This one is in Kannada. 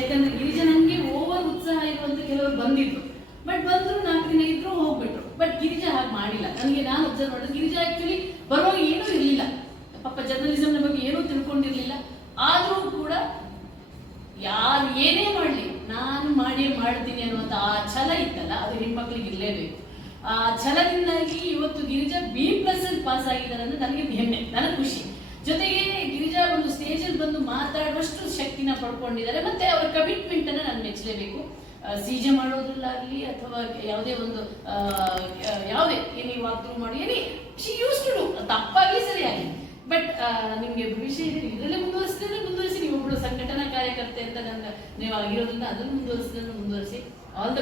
ಯಾಕಂದ್ರೆ ಗಿರಿಜನಂಗೆ ಓವರ್ ಉತ್ಸಾಹ ಇರುವಂತ ಕೆಲವರು ಬಂದಿದ್ರು. ಬಟ್ ಬಂದ್ರು, ನಾಲ್ಕು ದಿನ ಇದ್ರು, ಹೋಗ್ಬಿಟ್ರು. ಬಟ್ ಗಿರಿಜಾ ಹಾಗೆ ಮಾಡಿಲ್ಲ. ನನಗೆ ನಾನು ಅಬ್ಸರ್ವ್ ಮಾಡಿದ್ರು ಗಿರಿಜಾ ಆಕ್ಚುಲಿ ಬರುವಾಗ ಏನೂ ಇರಲಿಲ್ಲ. ಪಾಪ ಜರ್ನಲಿಸಮ್ನ ಬಗ್ಗೆ ಏನೂ ತಿಳ್ಕೊಂಡಿರ್ಲಿಲ್ಲ. ಆದರೂ ಕೂಡ ಯಾರು ಏನೇ ಮಾಡಲಿ, ನಾನು ಮಾಡಿ ಮಾಡ್ತೀನಿ ಅನ್ನುವಂಥ ಆ ಛಲ ಇತ್ತಲ್ಲ, ಅದು ಹೆಣ್ಮಕ್ಳಿಗೆ ಇರಲೇಬೇಕು. ಆ ಛಲದಿಂದಾಗಿ ಇವತ್ತು ಗಿರಿಜಾ ಬಿ ಪ್ಲಸ್ ಪಾಸ್ ಆಗಿದ್ದಾರೆ ನನಗೆ ಹೆಮ್ಮೆ, ನನಗೆ ಖುಷಿ. ಮಾತಾಡುವಷ್ಟು ಪಡ್ಕೊಂಡಿದ್ದಾರೆ. ಮತ್ತೆ ಅವರ ಕಮಿಟ್ಮೆಂಟ್ ಅನ್ನ ನಾನು ಮೆಚ್ಚಲೇಬೇಕು. ಸಿಜೆ ಮಾಡೋದ್ರಲ್ಲಾಗ್ಲಿ ಅಥವಾ ಯಾವುದೇ ಒಂದು ಯಾವುದೇ, ಏನೇ ವಾಕ್ಥ್ರೂ ಮಾಡಿ, ಏನೇ ಶಿ ಯೂಸ್ ಟು ಡು ತಪ್ಪಾಗಲಿ ಸರಿಯಾಗಿ. ಬಟ್ ನಿಮಗೆ ಭವಿಷ್ಯ ಇದೆ. ಇದರಲ್ಲೇ ಮುಂದುವರಿಸಿದ್ರೆ ಮುಂದುವರಿಸಿ. ನೀವು ಒಬ್ಬಳು ಸಂಘಟನಾ ಕಾರ್ಯಕರ್ತೆ ಅಂತ ನನ್ನ, ನೀವು ಆಗಿರೋದ್ರಿಂದ ಅದನ್ನು ಮುಂದುವರಿಸಿದ್ರೆ ಮುಂದುವರಿಸಿ. All the